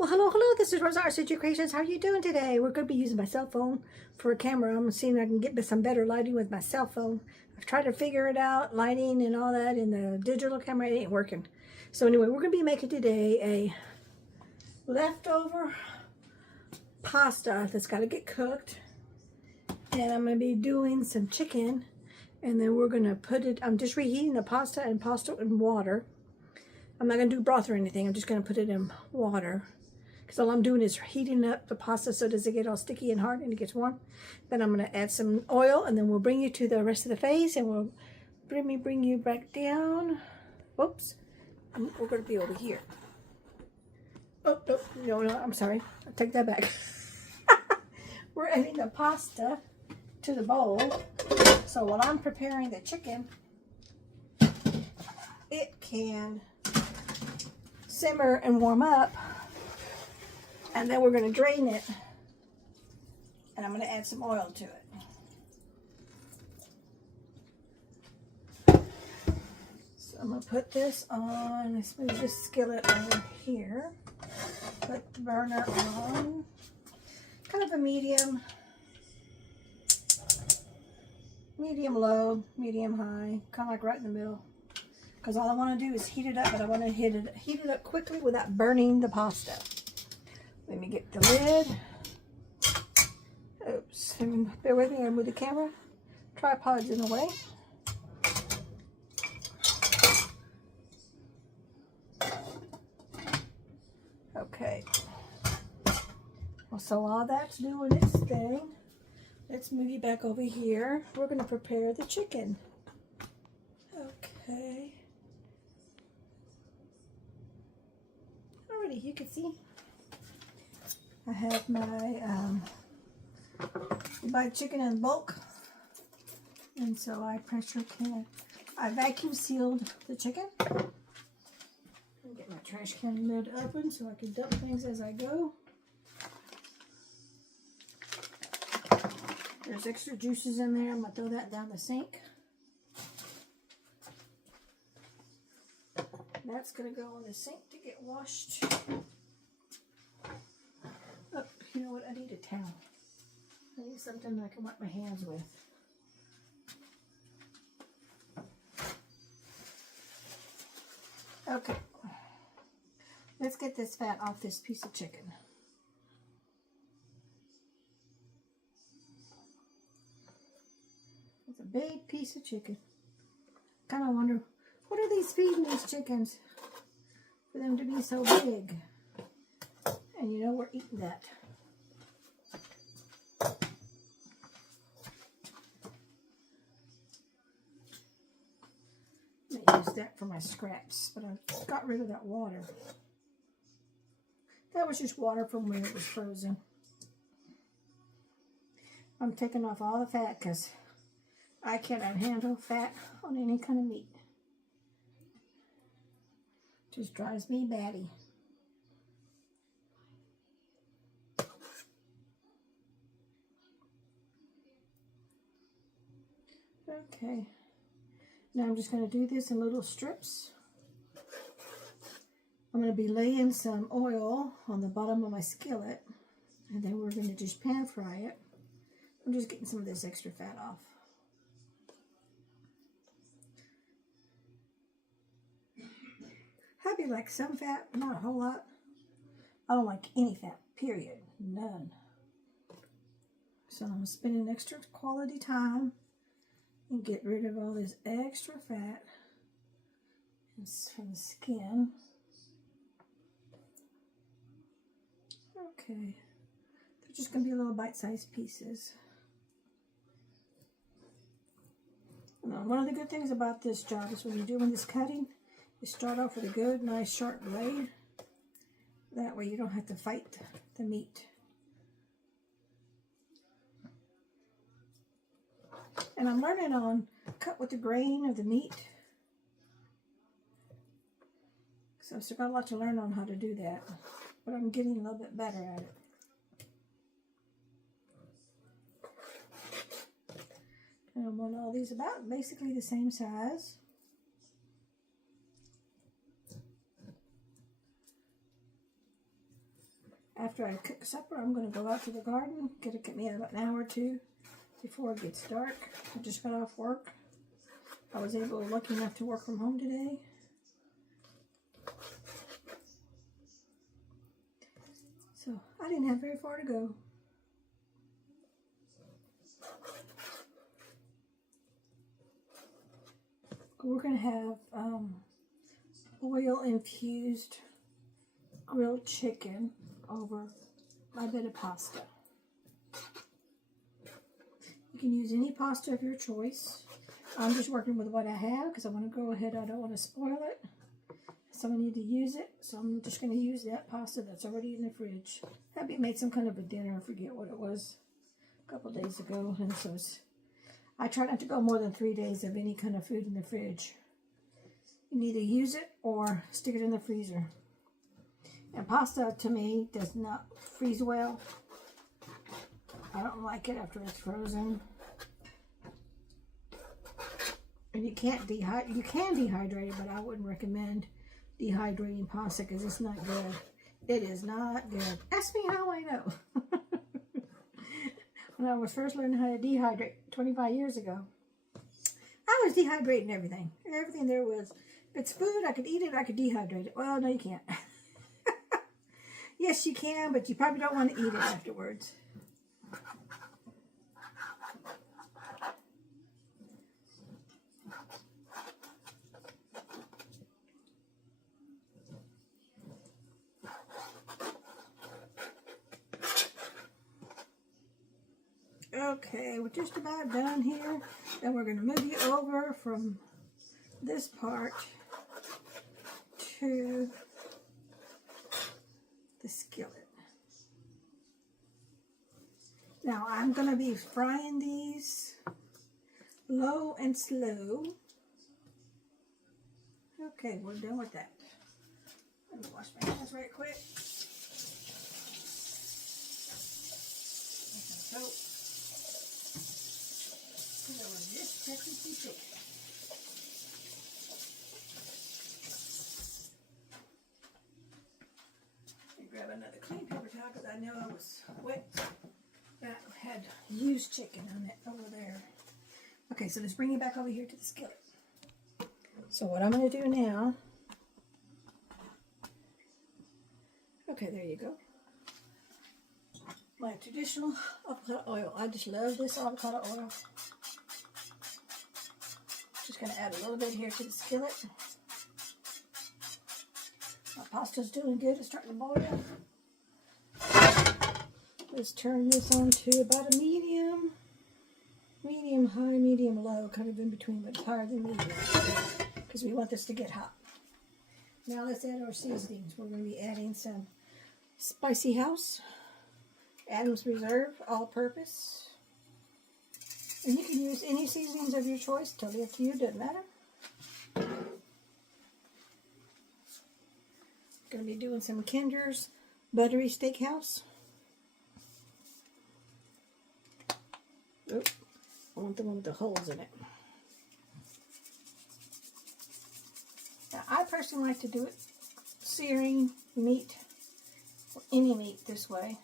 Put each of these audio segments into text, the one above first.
Well, hello, this is Rosa, Art Creations. How are you doing today? We're going to be using my cell phone for a camera. I'm seeing if I can get some better lighting with my cell phone. I've tried to figure it out, lighting and all that, in the digital camera, it ain't working. So anyway, we're going to be making today a leftover pasta that's got to get cooked. And I'm going to be doing some chicken, and then we're going to put it, I'm just reheating the pasta in water. I'm not going to do broth or anything. I'm just going to put it in water. Because all I'm doing is heating up the pasta so it doesn't get all sticky and hard and it gets warm. Then I'm going to add some oil, and then we'll bring you to the rest of the phase, and we'll bring you back down. Whoops. We're going to be over here. Oh, no, I'm sorry. I'll take that back. We're adding the pasta to the bowl. So while I'm preparing the chicken, it can simmer and warm up. And then we're going to drain it, and I'm going to add some oil to it. So I'm going to put this on, let's move this skillet over here, put the burner on, kind of a medium low, medium high, kind of like right in the middle. Because all I want to do is heat it up, but I want to heat it up quickly without burning the pasta. Let me get the lid. Oops, bear with me, I'm going to move the camera. Tripod's in the way. Okay. Well, so while that's doing its thing, let's move you back over here. We're going to prepare the chicken. Okay. Alrighty, you can see I have my you buy chicken in bulk, and so I vacuum sealed the chicken. I'll get my trash can lid open so I can dump things as I go. There's extra juices in there. I'm gonna throw that down the sink. That's gonna go in the sink to get washed. Oh, you know what? I need a towel. I need something I can wipe my hands with. Okay. Let's get this fat off this piece of chicken. It's a big piece of chicken. Kind of wonder, what are these feeding these chickens for them to be so big? And you know, we're eating that. I use that for my scraps, but I got rid of that water. That was just water from when it was frozen. I'm taking off all the fat because I cannot handle fat on any kind of meat. Just drives me batty. Okay, now I'm just going to do this in little strips. I'm going to be laying some oil on the bottom of my skillet, and then we're going to just pan fry it. I'm just getting some of this extra fat off. Happy like some fat, not a whole lot. I don't like any fat, period, none. So I'm spending extra quality time and get rid of all this extra fat from the skin. Okay, they're just going to be little bite-sized pieces. Now, one of the good things about this job is when you're doing this cutting, you start off with a good, nice, sharp blade. That way you don't have to fight the meat. And I'm learning on cut with the grain of the meat. So I've still got a lot to learn on how to do that. But I'm getting a little bit better at it. And I want all these about basically the same size. after I cook supper, I'm going to go out to the garden. Get me about an hour or two before it gets dark. I just got off work. I was lucky enough to work from home today. So I didn't have very far to go. We're going to have oil infused grilled chicken over my bit of pasta. You can use any pasta of your choice. I'm just working with what I have because I want to go ahead. I don't want to spoil it. So I need to use it. So I'm just going to use that pasta that's already in the fridge. Abby made some kind of a dinner. I forget what it was a couple days ago. And so I try not to go more than 3 days of any kind of food in the fridge. You can either use it or stick it in the freezer. And pasta, to me, does not freeze well. I don't like it after it's frozen. And you can dehydrate it, but I wouldn't recommend dehydrating pasta because it's not good. It is not good. Ask me how I know. When I was first learning how to dehydrate 25 years ago, I was dehydrating everything. Everything there was. If it's food, I could eat it, I could dehydrate it. Well, no, you can't. Yes, you can, but you probably don't want to eat it afterwards. Okay, we're just about done here. Then we're going to move you over from this part to the skillet. Now I'm going to be frying these low and slow. Okay, we're done with that. Let me wash my hands right quick. Some soap. Because I was just checking some chicken. Grab another clean paper towel because I know I was wet. That had used chicken on it over there. Okay, so let's bring it back over here to the skillet. So what I'm going to do now. Okay, there you go. My traditional avocado oil. I just love this avocado oil. Just going to add a little bit here to the skillet. My pasta's doing good. It's starting to boil. Let's turn this on to about a medium high, medium low, kind of in between, but higher than medium, because we want this to get hot. Now let's add our seasonings. We're going to be adding some Spicy House, Adam's Reserve, all-purpose, and you can use any seasonings of your choice. Totally up to you. Doesn't matter. Going to be doing some Kinder's Buttery Steakhouse. Oop, I want the one with the holes in it. Now, I personally like to do it searing meat, or any meat this way.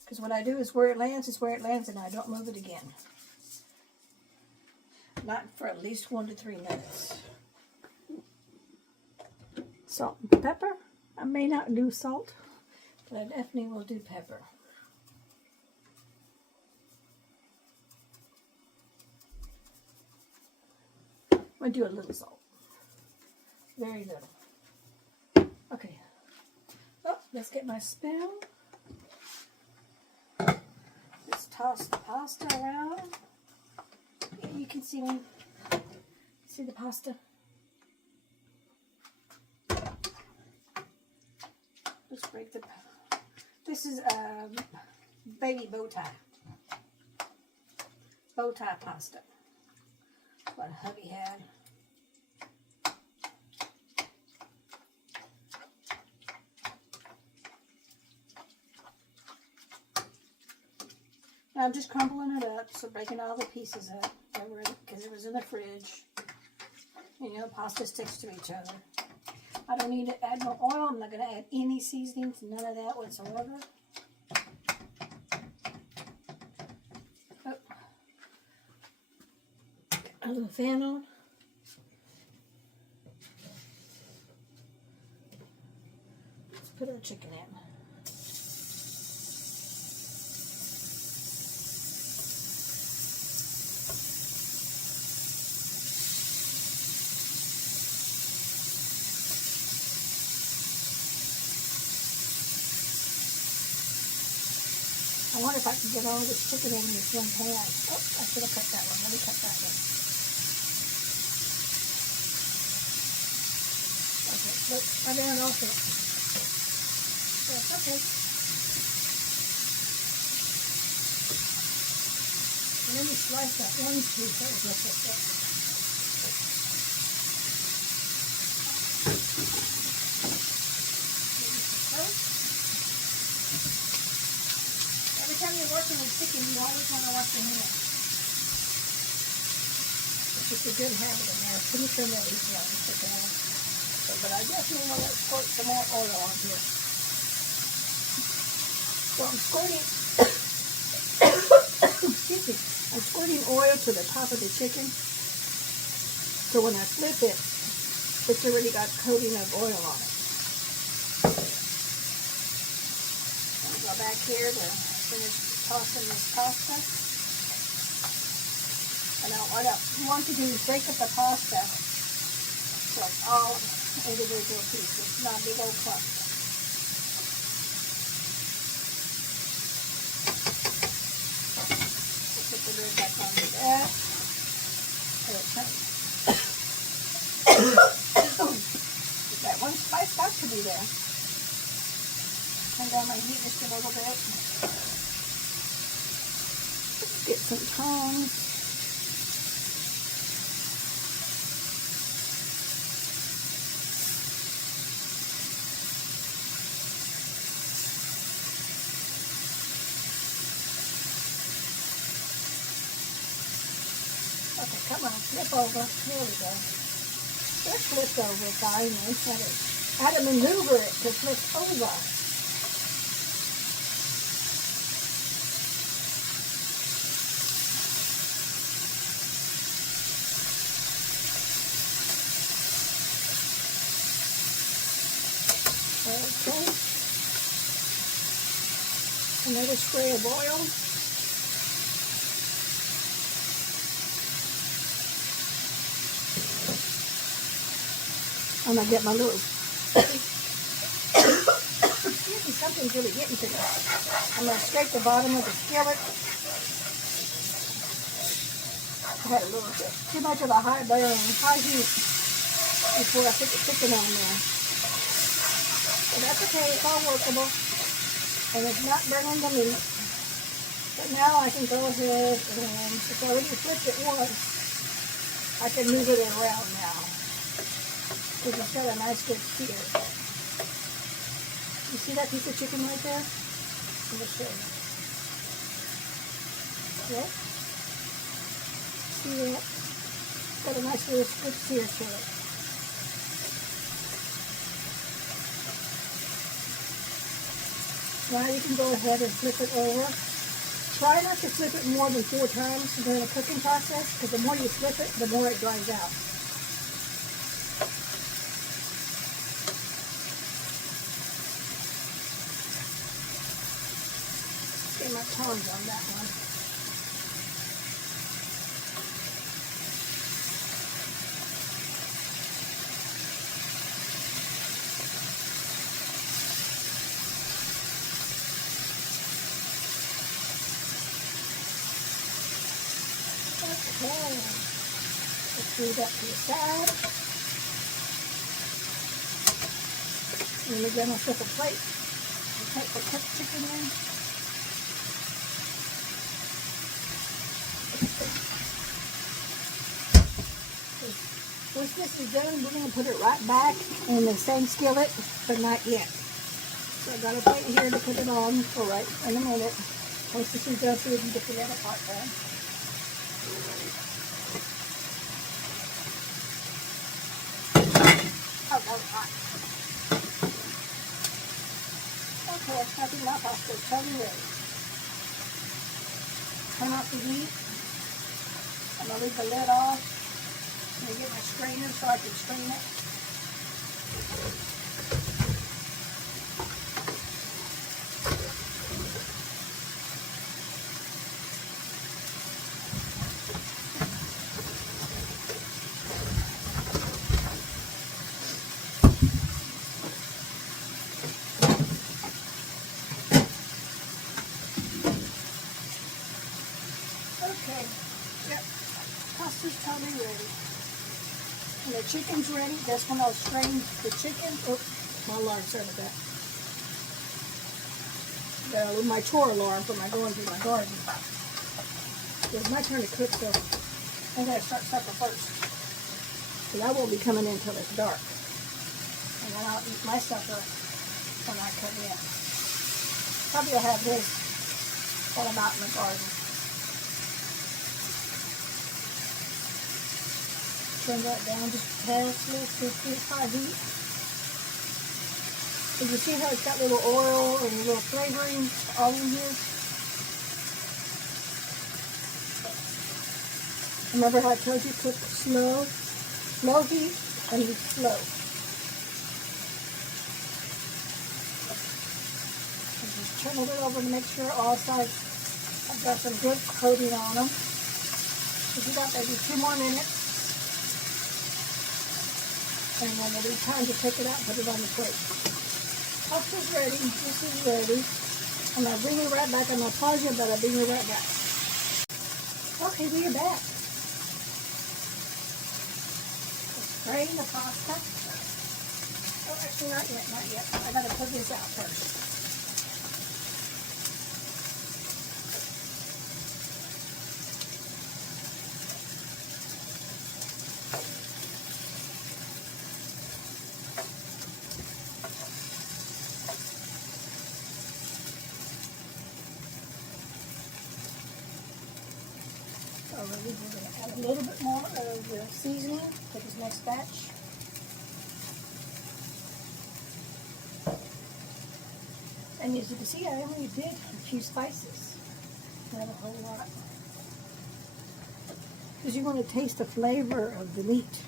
Because what I do is where it lands is where it lands, and I don't move it again. Not for at least 1 to 3 minutes. Salt and pepper. I may not do salt, but I definitely will do pepper. I'm going to do a little salt. Very little. Okay. Oh, let's get my spoon. Let's toss the pasta around. You can see the pasta. Let's break the. This is baby bow tie pasta. What hubby had. Now I'm just crumbling it up, so breaking all the pieces up because it was in the fridge. You know, pasta sticks to each other. I don't need to add no oil. I'm not going to add any seasonings, none of that whatsoever. Oh. A little fan on. Let's put our chicken in. I wonder if I can get all this chicken in this one pan. Oh, I should have cut that one. Let me cut that one. Okay, look, I'm doing also. That's okay. And then you slice that one piece that was left like that. Every time you're working with chicken, you always want to wash your hands. It's just a good habit in there. Pretty sure that he's right. So, but I definitely want to squirt some more oil on here. So I'm squirting, excuse me, I'm squirting oil to the top of the chicken. So when I flip it, it's already got coating of oil on it. I'll go back here to finish tossing this pasta. And now what I want to do is break up the pasta so it's all individual pieces, not big old clumps. We'll put the lid back on with that. That one spiced out to be there. Turn down my heat just a little bit. Let's get some tongs. Okay, come on, flip over. Here we go. Just flipped over finally. I had to maneuver it to flip over. Okay. Another spray of oil. I'm gonna get my little excuse me, something's really getting to me. I'm gonna scrape the bottom of the skillet. I had a little bit too much of a high heat before I put the chicken on there. But that's okay, it's all workable. And it's not burning the meat. But now I can go ahead and, if I already flipped it once, I can move it around now. Because it's got a nice good sear. You see that piece of chicken right there? I'm going to show you. Yeah? See that? It's got a nice little good sear to it. Now you can go ahead and flip it over. Try not to flip it more than 4 times during the cooking process, because the more you flip it, the more it dries out. Get my tongs on that one. Okay, let's move that to the side. And again, I'll flip a plate and take the cooked chicken in. Once this is done, we're going to put it right back in the same skillet, but not yet. So I've got a plate here to put it on for right in a minute. Once this is done, so we can get the other part done. I Oh, that was hot. Okay, I think my pasta is totally ready. Turn off the heat. I'm going to leave the lid off. I'm going to get my strainer so I can strain it. Okay, yep, pasta's totally ready. And the chicken's ready. That's when I'll strain the chicken. Oh, my alarm, sorry about that. My chore alarm for my going through my garden. It's my turn to cook, so I gotta start supper first. Because I won't be coming in until it's dark. And then I'll eat my supper when I come in. Probably I'll have this while I'm out in the garden. Turn that down just past this high heat. Did you see how it's got little oil and little flavoring all in here? Remember how I told you cook slow heat and heat slow. And just turn it over to make sure all sides have got some good coating on them. So you got maybe 2 more minutes. And then it'll be time to take it out and put it on the plate. Pasta's ready. This is ready. I'm going to bring you right back. I'm going to pause you, but I'll bring you right back. Okay, we are back. Strain the pasta. Oh, actually, not yet, not yet. I got to put this out first. Already, we're going to add a little bit more of the seasoning for this next batch. And as you can see, I only did a few spices, not a whole lot. Because you want to taste the flavor of the meat.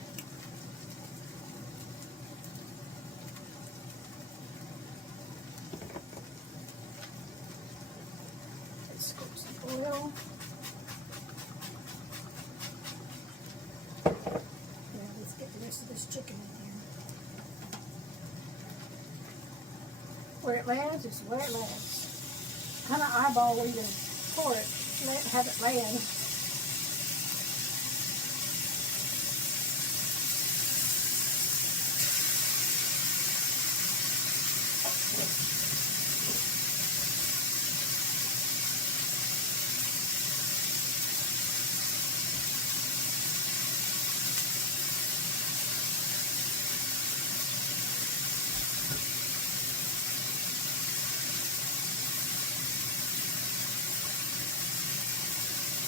Let's scoop some oil. This chicken in here. Where it lands is where it lands. Kind of eyeball where you pour it. Have it land.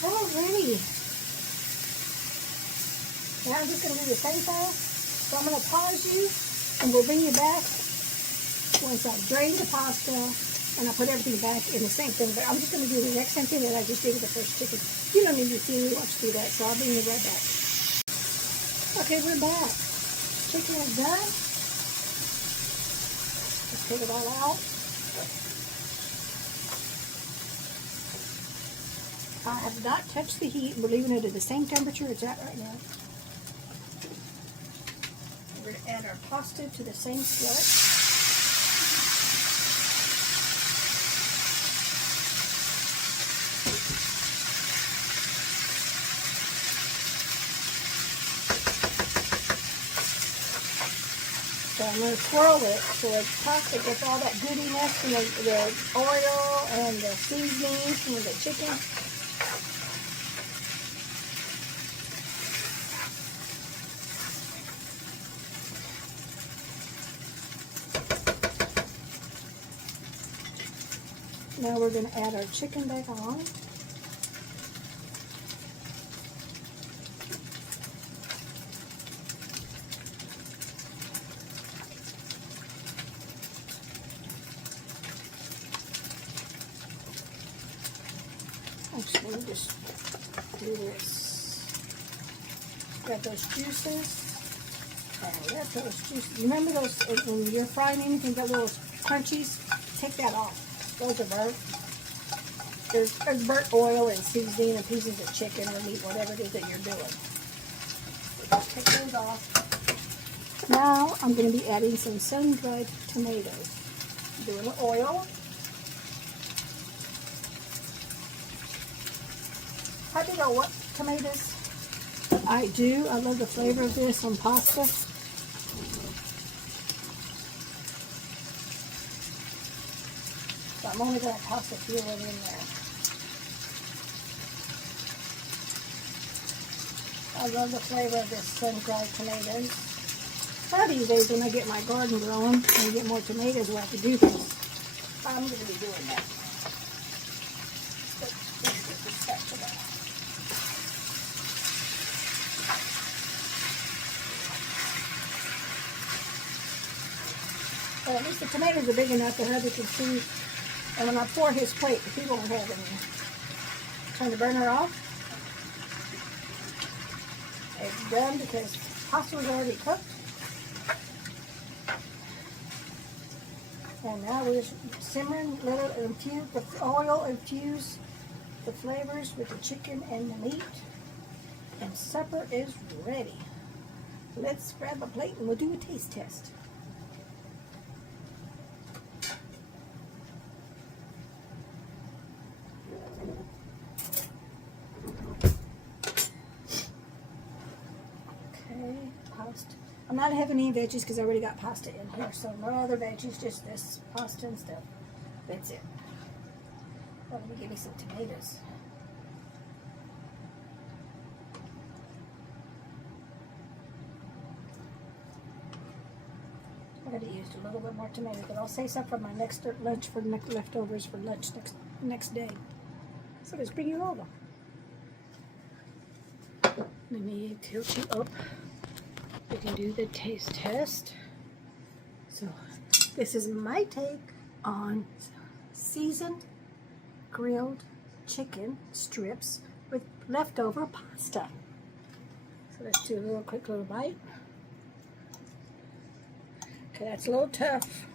Alrighty. Now I'm just going to do the same thing. So I'm going to pause you and we'll bring you back once I've drained the pasta and I put everything back in the same thing. But I'm just going to do the exact same thing that I just did with the first chicken. You don't need to see me watch do that, so I'll bring you right back. Okay, we're back. Chicken is done. Let's take it all out. I have not touched the heat. We're leaving it at the same temperature it's at right now. We're going to add our pasta to the same skillet. So I'm going to swirl it so the pasta gets all that goodiness from the oil and the seasoning from the chicken. Now we're going to add our chicken back on. Actually, let me just do this. Grab those juices. And let those juices, remember those, when you're frying anything, that little crunchies, take that off. Those are burnt. There's burnt oil and seasoning and pieces of chicken or meat, whatever it is that you're doing. So just take those off. Now I'm going to be adding some sun-dried tomatoes. Doing the oil. How do you know what tomatoes? I do. I love the flavor of this on pasta. So I'm only going to toss a few of them in there. I love the flavor of this sun-dried tomatoes. One of these days when I get my garden growing and I get more tomatoes, we'll have to do this. I'm going to be doing that. But this is the spatula. Well, at least the tomatoes are big enough that hubby can see. And when I pour his plate, he won't have any. Turn the burner off. It's done because pasta was already cooked. And now we're just simmering, let it infuse, the oil infuse the flavors with the chicken and the meat. And supper is ready. Let's grab a plate and we'll do a taste test. Okay, pasta. I'm not having any veggies because I already got pasta in here, so no other veggies, just this pasta and stuff. That's it. Well, let me give me some tomatoes. I could have used a little bit more tomato, but I'll save some for my next lunch, for leftovers for lunch next day. So let's bring you over. Let me tilt you up. We can do the taste test. So this is my take on seasoned grilled chicken strips with leftover pasta. So let's do a little quick little bite. Okay, that's a little tough.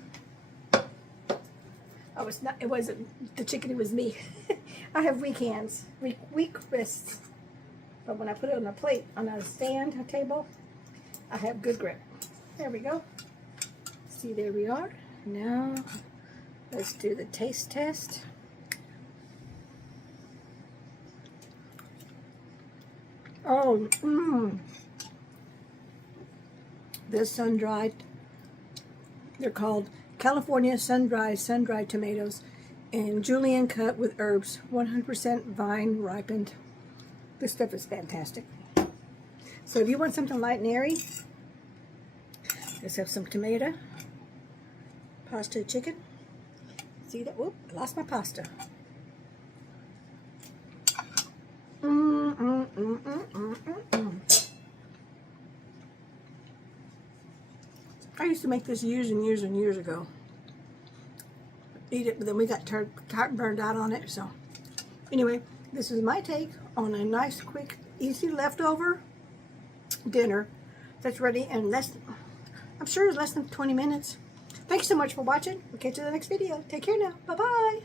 It wasn't the chicken, it was me. I have weak hands, weak wrists. But when I put it on a plate, on a table, I have good grip. There we go. See, there we are. Now, let's do the taste test. Oh, this sun-dried, they're called California sun-dried tomatoes, and julienne cut with herbs, 100% vine ripened. This stuff is fantastic. So if you want something light and airy, let's have some tomato, pasta, chicken. See that? Whoop, I lost my pasta. I used to make this years and years and years ago. Eat it, but then we got burned out on it. So anyway, this is my take on a nice, quick, easy leftover dinner that's ready in I'm sure it's less than 20 minutes. Thanks so much for watching. We'll catch you in the next video. Take care now. Bye-bye.